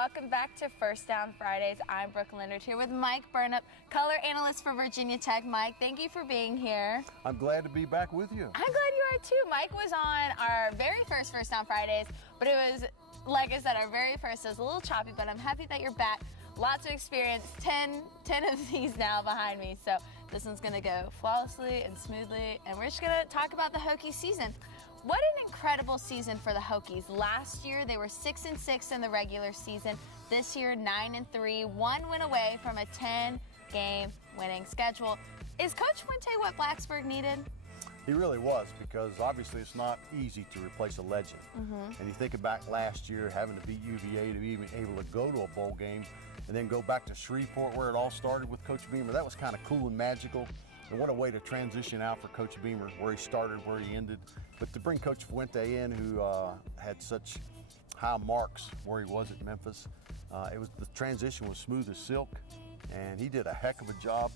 welcome back to First Down Fridays. I'm Brooke Lindert here with Mike Burnop, color analyst for Virginia Tech. Mike, thank you for being here. I'm glad to be back with you. I'm glad you are too. Mike was on our very first Down Fridays, but it was, like I said, our very first. It was a little choppy, but I'm happy that you're back. Lots of experience, 10 of these now behind me, so this one's going to go flawlessly and smoothly, and we're just going to talk about the Hokies season. What an incredible season for the Hokies. Last year, they were 6-6 in the regular season. This year, 9-3, one win away from a 10-game winning schedule. Is Coach Fuente what Blacksburg needed? He really was, because obviously it's not easy to replace a legend. And you think back last year, having to beat UVA to be even able to go to a bowl game and then go back to Shreveport where it all started with Coach Beamer. That was kind of cool and magical. And what a way to transition out for Coach Beamer, where he started, where he ended. But to bring Coach Fuente in, who had such high marks where he was at Memphis, the transition was smooth as silk, and he did a heck of a job.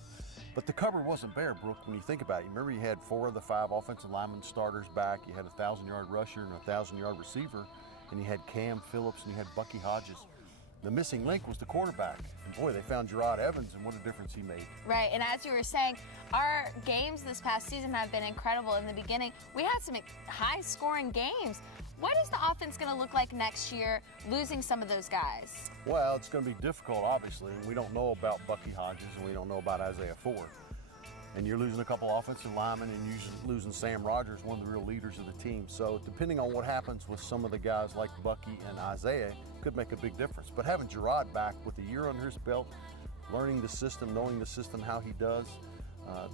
But the cupboard wasn't bare, Brooke, when you think about it. Remember, you had 4 of the 5 offensive linemen starters back. You had a 1,000-yard rusher and a 1,000-yard receiver, and you had Cam Phillips and you had Bucky Hodges. The missing link was the quarterback. And boy, they found Gerard Evans, and what a difference he made. Right, and as you were saying, our games this past season have been incredible. In the beginning, we had some high-scoring games. What is the offense going to look like next year, losing some of those guys? Well, it's going to be difficult, obviously. We don't know about Bucky Hodges, and we don't know about Isaiah Ford. And you're losing a couple offensive linemen, and you're losing Sam Rogers, one of the real leaders of the team. So depending on what happens with some of the guys like Bucky and Isaiah, could make a big difference. But having Gerard back with a year under his belt, learning the system, knowing the system, how he does,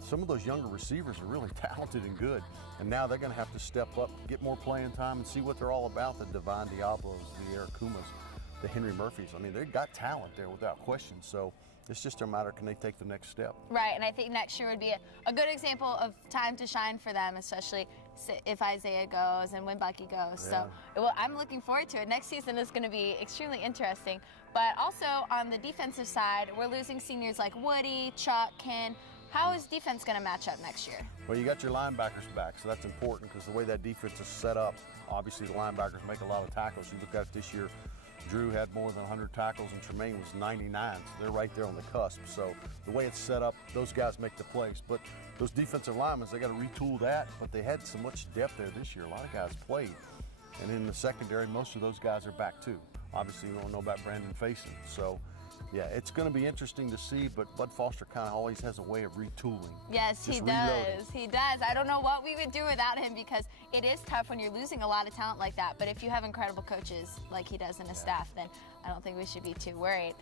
some of those younger receivers are really talented and good. And now they're going to have to step up, get more playing time, and see what they're all about. The Devon Diablos, the Eric Kumas, the Henry Murphys. I mean, they've got talent there without question. So it's just a matter, can they take the next step? Right, and I think next year would be a good example of time to shine for them, especially if Isaiah goes and when Bucky goes. Yeah. So I'm looking forward to it. Next season is going to be extremely interesting. But also on the defensive side, we're losing seniors like Woody, Chuck, Ken. How is defense going to match up next year? Well, you got your linebackers back, so that's important, because the way that defense is set up, obviously the linebackers make a lot of tackles. You look at it this year, Drew had more than 100 tackles and Tremaine was 99, so they're right there on the cusp. So the way it's set up, those guys make the plays. But those defensive linemen, they got to retool that, but they had so much depth there this year. A lot of guys played. And in the secondary, most of those guys are back too. Obviously, we don't know about Brandon Faison. So yeah, it's going to be interesting to see, but Bud Foster kind of always has a way of retooling. Yes, he does. He does. I don't know what we would do without him, because it is tough when you're losing a lot of talent like that. But if you have incredible coaches like he does in his staff, then I don't think we should be too worried.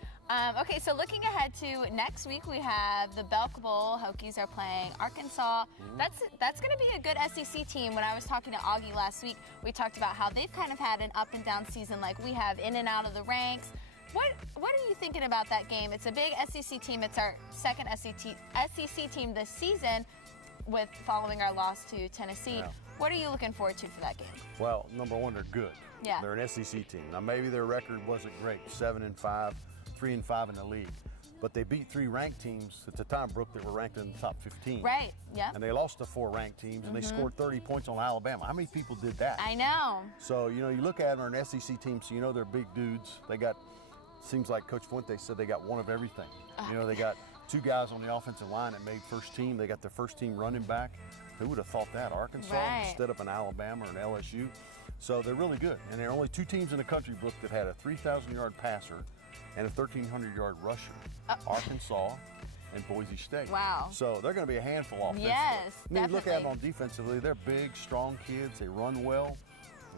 Okay, so looking ahead to next week, we have the Belk Bowl. Hokies are playing Arkansas. That's going to be a good SEC team. When I was talking to Augie last week, we talked about how they've kind of had an up and down season like we have, in and out of the ranks. What are you thinking about that game? It's a big SEC team. It's our second SEC team this season, with following our loss to Tennessee. Yeah. What are you looking forward to for that game? Well, number one, they're good. Yeah. They're an SEC team. Now, maybe their record wasn't great, 7-5, 3-5 in the league. But they beat 3 ranked teams at the time, Brooke, that were ranked in the top 15. Right, yeah. And they lost to 4 ranked teams, and they scored 30 points on Alabama. How many people did that? I know. So, you look at them, they're an SEC team, so you know they're big dudes. They got, seems like Coach Fuente said, they got one of everything. They got 2 guys on the offensive line that made first team. They got their first team running back. Who would have thought that? Arkansas instead of an Alabama or an LSU. So they're really good. And there are only 2 teams in the country, Brooke, that had a 3,000-yard passer and a 1,300-yard rusher. Arkansas and Boise State. Wow. So they're going to be a handful offensively. Yes, definitely. You look at them on defensively, they're big, strong kids. They run well.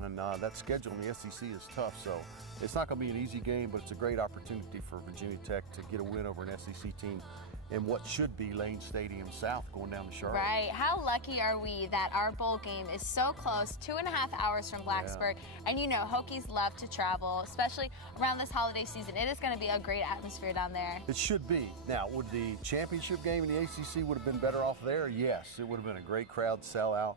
And that schedule in the SEC is tough. So it's not going to be an easy game, but it's a great opportunity for Virginia Tech to get a win over an SEC team in what should be Lane Stadium South going down to Charlotte. Right. How lucky are we that our bowl game is so close, 2.5 hours from Blacksburg. And Hokies love to travel, especially around this holiday season. It is going to be a great atmosphere down there. It should be. Now, would the championship game in the ACC would have been better off there? Yes. It would have been a great crowd sellout.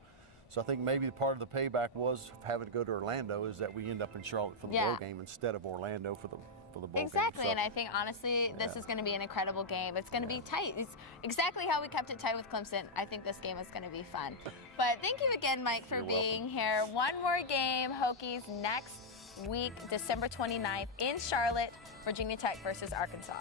So I think maybe the part of the payback was having to go to Orlando is that we end up in Charlotte for the bowl game instead of Orlando for the bowl game. Exactly, and I think honestly this is going to be an incredible game. It's going to be tight. It's exactly how we kept it tight with Clemson. I think this game is going to be fun. But thank you again, Mike, for being here. One more game, Hokies next week, December 29th in Charlotte, Virginia Tech versus Arkansas.